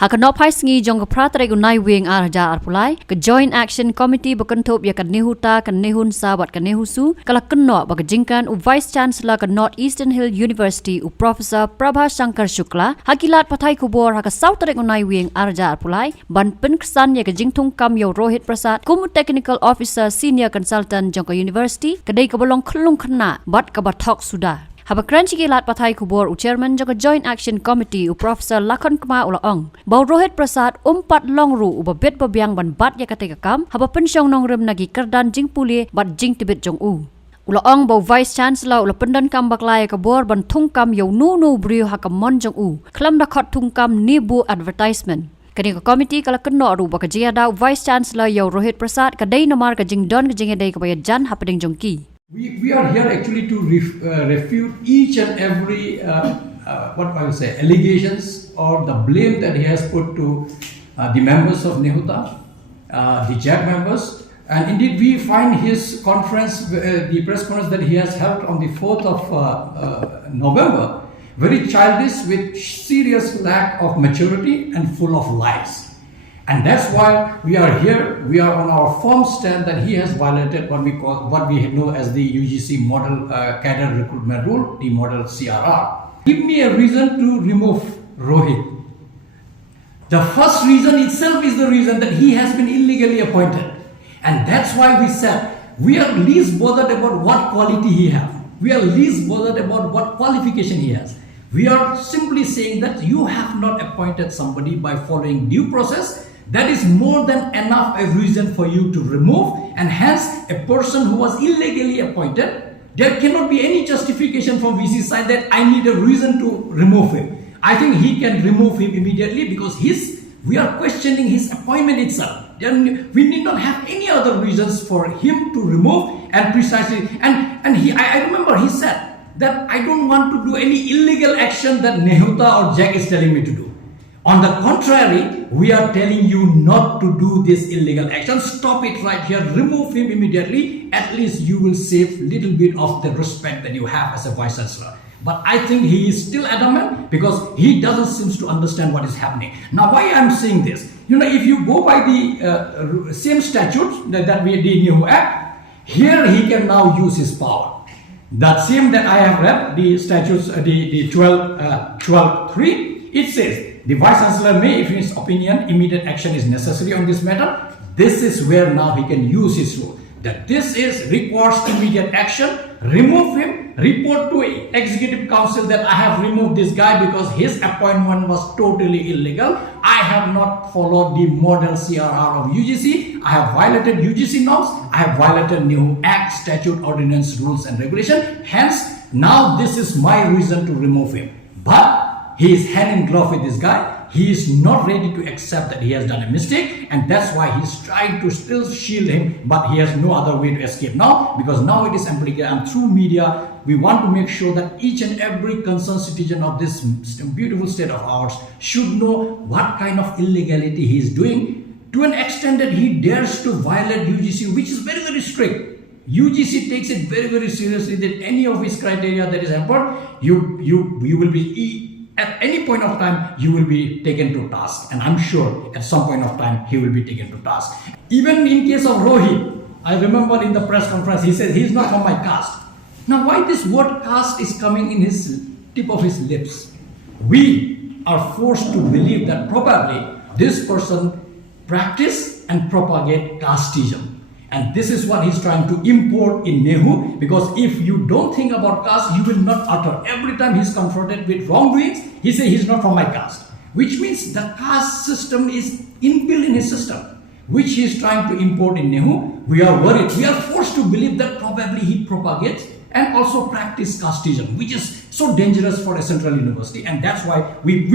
Hakanop hai sngi jong pratra gunai wing arja arpulai ke Joint Action Committee bakentop ya kanehuta kanehun sabat kanehusu kala kenno bakajingkan u Vice Chancellor ke North Eastern Hill University u Professor Prabha Shankar Shukla hakilat pathai kubor haka sautre gunai wing arja arpulai ban penksan ya kajingtung kam yo Rohit Prasad kumu Technical Officer Senior Consultant jong University kedai kebolong kelung kena bat kabathok sudah. Habakran cikilat pathai kubor u Chairman jong Joint Action Committee u Professor Lakon Kma Ulaong bau Rohit Prasad umpat longru u babet babiang ban bat ya katika kam haba pensyong nongrem nagi kerdan jing puli bat jing tibet jong u. Ulaong bau Vice Chancellor ula pendan kam baklaya kabor ban thungkam yo nu brio hakamon jong u klam dakot thungkam nibu advertisement. Kini ke komiti kala kenno aru bakajia da Vice Chancellor yo Rohit Prasad kadai nomar ka jing don ka jing dai ka jan hapading jong ki. We are here actually to refute each and every what I will say allegations or the blame that he has put to the members of Nehuta, the JAG members, and indeed we find his conference, the press conference that he has held on the 4th of November, very childish with serious lack of maturity and full of lies. And that's why we are here. We are on our firm stand that he has violated what we know as the UGC model cadre recruitment rule, the model CRR. Give me a reason to remove Rohit. The first reason itself is the reason that he has been illegally appointed. And that's why we said we are least bothered about what quality he has. We are least bothered about what qualification he has. We are simply saying that you have not appointed somebody by following due process. That is more than enough a reason for you to remove, and hence a person who was illegally appointed, there cannot be any justification from VC side that I need a reason to remove him. I think he can remove him immediately because we are questioning his appointment itself. Then we need not have any other reasons for him to remove, and precisely and I remember he said that I don't want to do any illegal action that Nehuta or JAG is telling me to do. On the contrary, we are telling you not to do this illegal action. Stop it right here. Remove him immediately. At least you will save little bit of the respect that you have as a Vice Chancellor. But I think he is still adamant because he doesn't seem to understand what is happening. Now, why I'm saying this? If you go by the same statute that we did in the Act, here he can now use his power. That same that I have read, the statutes, the 12.3, it says, the Vice Chancellor may, if in his opinion, immediate action is necessary on this matter. This is where now he can use his rule. That this requires immediate action. Remove him. Report to Executive Council that I have removed this guy because his appointment was totally illegal. I have not followed the model CRR of UGC. I have violated UGC norms. I have violated new Act, statute, ordinance, rules and regulation. Hence, now this is my reason to remove him. But he is hand in glove with this guy. He is not ready to accept that he has done a mistake, and that's why he is trying to still shield him, but he has no other way to escape now, because now it is implicated, and through media we want to make sure that each and every concerned citizen of this beautiful state of ours should know what kind of illegality he is doing, to an extent that he dares to violate UGC, which is very, very strict. UGC takes it very, very seriously that any of his criteria that is hampered, you will be at any point of time you will be taken to task, and I'm sure at some point of time he will be taken to task. Even in case of Rohit, I remember in the press conference he said he's not from my caste. Now why this word caste is coming in his tip of his lips? We are forced to believe that probably this person practice and propagate casteism. And this is what he's trying to import in Nehu, because if you don't think about caste, you will not utter. Every time he's confronted with wrongdoings, he says he's not from my caste. Which means the caste system is inbuilt in his system, which he's trying to import in Nehu. We are worried. We are forced to believe that probably he propagates and also practice casteism, which is so dangerous for a central university. And that's why we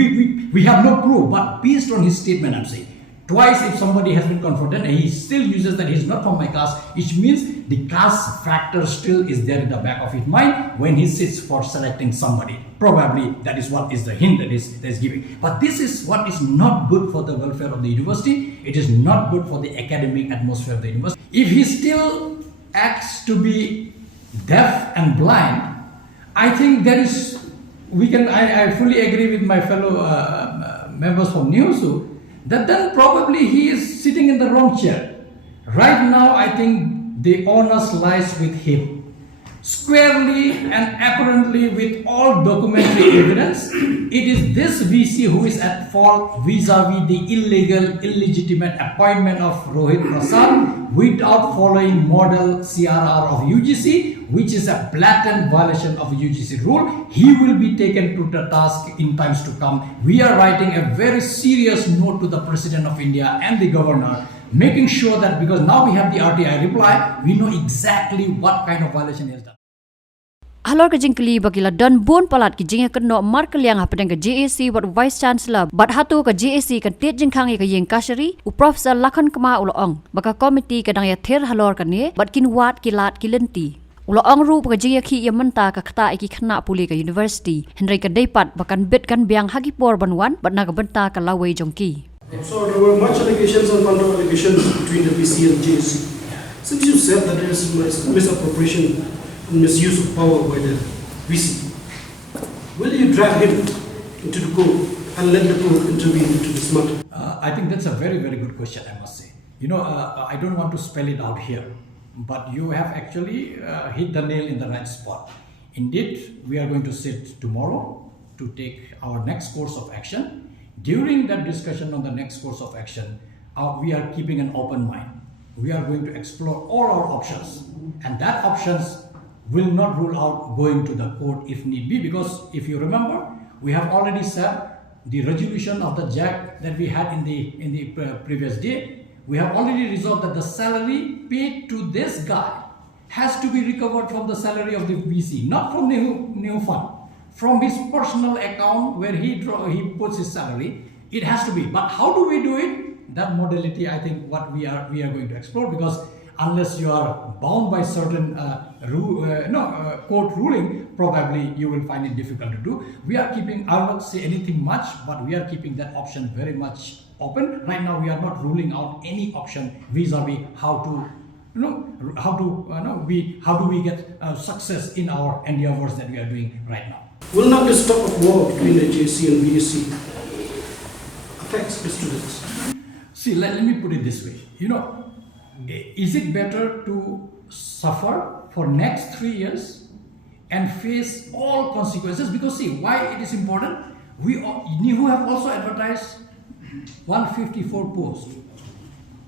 have no proof, but based on his statement, I'm saying, twice if somebody has been confronted and he still uses that he's not from my caste, which means the caste factor still is there in the back of his mind when he sits for selecting somebody. Probably that is what is the hint that is giving. But this is what is not good for the welfare of the university. It is not good for the academic atmosphere of the university. If he still acts to be deaf and blind, I think there is, I fully agree with my fellow members from NEHUSU, that then probably he is sitting in the wrong chair. Right now, I think the onus lies with him. Squarely and apparently with all documentary evidence, it is this VC who is at fault vis-a-vis the illegal, illegitimate appointment of Rohit Prasad without following model CRR of UGC, which is a blatant violation of UGC rule. He will be taken to the task in times to come. We are writing a very serious note to the President of India and the Governor, making sure that because now we have the RTI reply, we know exactly what kind of violation is done. Halor ke jingkli bagila dan bon palat ki jinga keno mar kaliang hapadang ke JAC wat Vice Chancellor bat hatu ke JAC kan tet jingkhang ke yeng kasari u Professor Lakhan Kama ulong baka komiti kadang ya ther halor kane bat kin wat kilat kilenti ulong ru ke jinga ki yamanta ka khata iki khna puli ke university Henry ke deipat bakan bit kan biang hagipor banwan bat na ka benta ka lawai jongki. So there were much allegations and counter allegations between the VC and JAC. Since you said that there is misappropriation and misuse of power by the VC, will you drag him into the court and let the court intervene into this matter? I think that's a very, very good question, I must say. I don't want to spell it out here, but you have actually hit the nail in the right spot. Indeed, we are going to sit tomorrow to take our next course of action. During that discussion on the next course of action, we are keeping an open mind. We are going to explore all our options, and that options will not rule out going to the court if need be, because if you remember, we have already said the resolution of the JAC that we had in the previous day, we have already resolved that the salary paid to this guy has to be recovered from the salary of the VC, not from NEHU fund, from his personal account where he puts his salary. It has to be. But how do we do it? That modality, I think, what we are going to explore, because unless you are bound by certain court ruling, probably you will find it difficult to do. We are keeping, I will not say anything much, but we are keeping that option very much open. Right now, we are not ruling out any option vis-a-vis how do we get success in our endeavors that we are doing right now. Will not the stop of war between the JAC and VSC affect the students? See, let me put it this way. Is it better to suffer for next 3 years and face all consequences? Because see, why it is important? NEHU have also advertised 154 posts.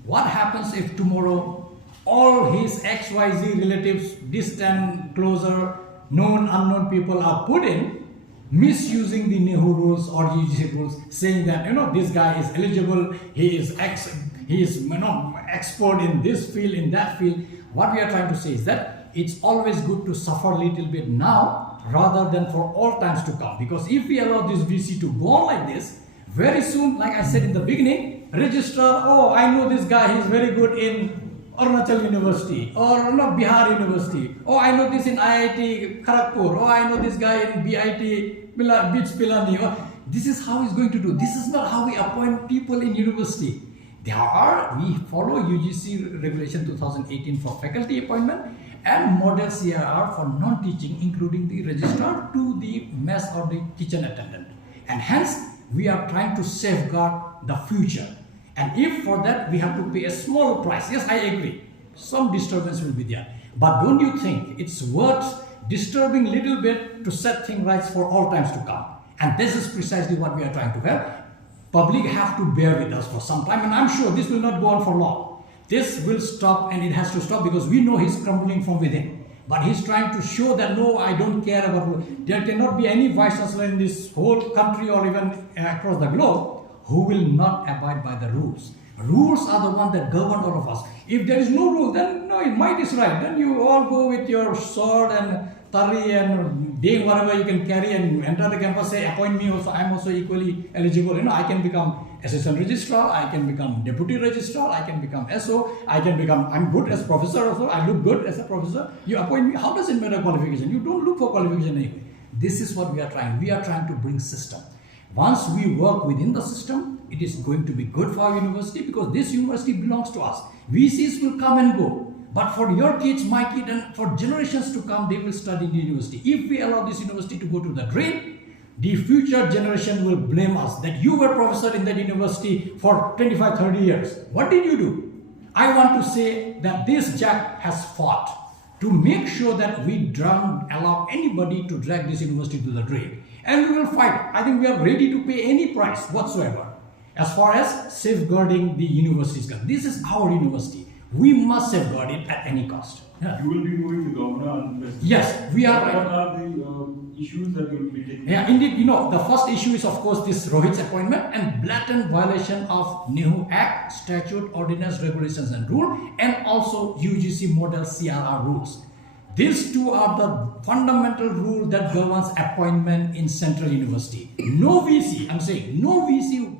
What happens if tomorrow all his XYZ relatives, distant, closer, known, unknown people are put in, misusing the NEHU rules or UGC rules, saying that this guy is eligible, he is expert in this field, in that field. What we are trying to say is that it's always good to suffer a little bit now rather than for all times to come. Because if we allow this VC to go on like this, very soon, like I said in the beginning, registrar, I know this guy, he's very good in Arunachal University or Bihar University. I know this in IIT Kharagpur. I know this guy in BIT BITS Pilani. This is how he's going to do. This is not how we appoint people in university. We follow UGC regulation 2018 for faculty appointment and model CRR for non-teaching, including the registrar to the mess or the kitchen attendant. And hence, we are trying to safeguard the future. And if for that we have to pay a small price, yes, I agree, some disturbance will be there. But don't you think it's worth disturbing a little bit to set things right for all times to come? And this is precisely what we are trying to have. Public have to bear with us for some time, and I'm sure this will not go on for long. This will stop, and it has to stop because we know he's crumbling from within. But he's trying to show that no, I don't care about. There cannot be any vice chancellor in this whole country or even across the globe who will not abide by the rules. Rules are the ones that govern all of us. If there is no rule, then no, might is right. Then you all go with your sword and tari and ding, whatever you can carry, and enter the campus, say, appoint me also, I'm also equally eligible. I can become assistant registrar, I can become deputy registrar, I can become SO, I'm good as professor also, I look good as a professor. You appoint me, how does it matter qualification? You don't look for qualification anyway. This is what we are trying. We are trying to bring system. Once we work within the system, it is going to be good for our university because this university belongs to us. VCs will come and go. But for your kids, my kid, and for generations to come, they will study in the university. If we allow this university to go to the drain, the future generation will blame us that you were professor in that university for 25, 30 years. What did you do? I want to say that this Jack has fought to make sure that we don't allow anybody to drag this university to the drain. And we will fight. I think we are ready to pay any price whatsoever as far as safeguarding the university is concerned. This is our university. We must safeguard it at any cost. Yeah. You will be moving the governor on this. Yes, we are. What are the issues that you will be taking? Yeah, indeed, the first issue is of course this Rohit's appointment and blatant violation of NEHU Act, statute, ordinance, regulations and rule, and also UGC model CRR rules. These two are the fundamental rule that governs appointment in Central University. No VC, I'm saying, no VC